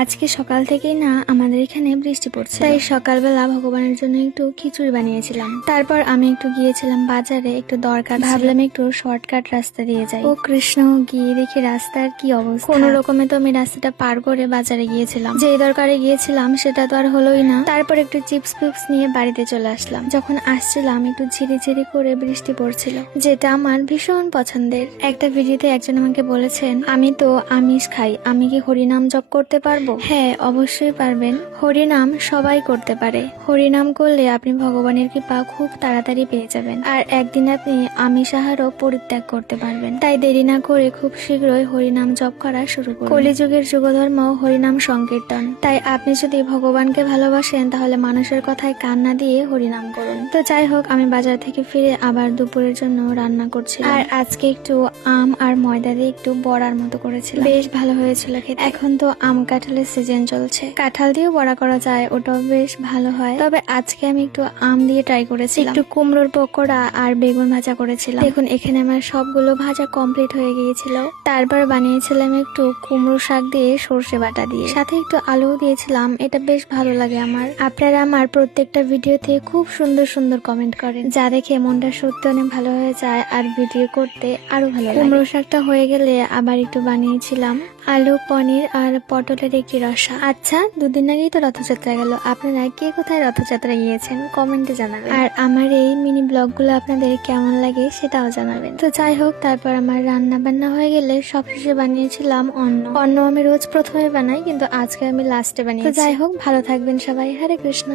আজকে সকাল থেকেই না আমাদের এখানে বৃষ্টি পড়ছে, তাই সকালবেলা ভগবানের জন্য একটু খিচুড়ি বানিয়েছিলাম। তারপর আমি একটু গিয়েছিলাম বাজারে, একটু দরকার, ভাবলাম একটু শর্টকাট রাস্তা দিয়ে যাই। ও কৃষ্ণ, গিয়ে দেখি রাস্তার কি অবস্থা। কোনো রকমে তো আমি রাস্তাটা পার করে বাজারে গিয়েছিলাম। যে দরকারে গিয়েছিলাম সেটা তো আর হলোই না। তারপর একটু চিপস পিপস নিয়ে বাড়িতে চলে আসলাম। যখন আসছিলাম একটু ঝিরিঝিরি করে বৃষ্টি পড়ছিল, যেটা আমার ভীষণ পছন্দের। একটা ভিডিওতে একজন আমাকে বলেছেন, আমি তো আমিষ খাই, আমি কি হরিনাম জপ করতে পারবো? হ্যাঁ, অবশ্যই পারবেন। হরিনাম সবাই করতে পারে। হরিনাম করলে আপনি ভগবানের কৃপা খুব তাড়াতাড়ি পেয়ে যাবেন, আর একদিন আপনি আমিষ আহারও পরিত্যাগ করতে পারবেন। তাই দেরি না করে খুব শীঘ্রই হরিনাম জপ করা শুরু করুন। কলিযুগের যুগধর্ম হরিনাম সংকীর্তন। তাই আপনি যদি ভগবানকে ভালোবাসেন তাহলে মানুষের কথায় কান না দিয়ে হরিনাম করুন। তো যাই হোক, আমি বাজার থেকে ফিরে আবার দুপুরের জন্য রান্না করছি, আর আজকে একটু আম আর ময়দা দিয়ে একটু বড়ার মতো করেছিলাম। বেশ ভালো হয়েছিল খেতে। এখন তো আম কাঁঠালের সিজন চলছে, কাঁঠাল দিয়েও বড়া করা যায়, ওটাও বেশ ভালো হয়। তবে আজকে আমি একটু আম দিয়ে ট্রাই করেছিলাম। একটু কুমড়োর পকোড়া আর বেগুন ভাজা করেছিলাম। দেখুন, এখানে আমার সবগুলো ভাজা কমপ্লিট হয়ে গিয়েছিল। তারপর বানিয়েছিলাম একটু কুমড়ো শাক দিয়ে সর্ষে বাটা দিয়ে, সাথে একটু আলুও দিয়েছিলাম। এটা বেশ ভালো লাগে আমার। আপনারা আমার প্রত্যেকটা ভিডিওতে খুব সুন্দর সুন্দর কমেন্ট করেন, যা দেখে মনটা সত্যি অনেক ভালো হয়ে যায় আর ভিডিও করতে আরো ভালো লাগে। কুমড়ো শাকটা হয়ে গেলে আবার একটু বানিয়েছিলাম আলু, পনির আর পটলের একটি রসা। আচ্ছা, দুদিন আগেই তো রথযাত্রা গেল। আপনারা কে কোথায় রথযাত্রা গিয়েছেন কমেন্টে জানাবেন, আর আমার এই মিনি ব্লগগুলো আপনাদের কেমন লাগে সেটাও জানাবেন। তো যাই হোক, তারপর আমার রান্না বান্না হয়ে গেলে সবশেষে বানিয়েছিলাম অন্ন আমি রোজ প্রথমে বানাই, কিন্তু আজকে আমি লাস্টে বানিয়েছি। তো যাই হোক, ভালো থাকবেন সবাই। হরে কৃষ্ণ।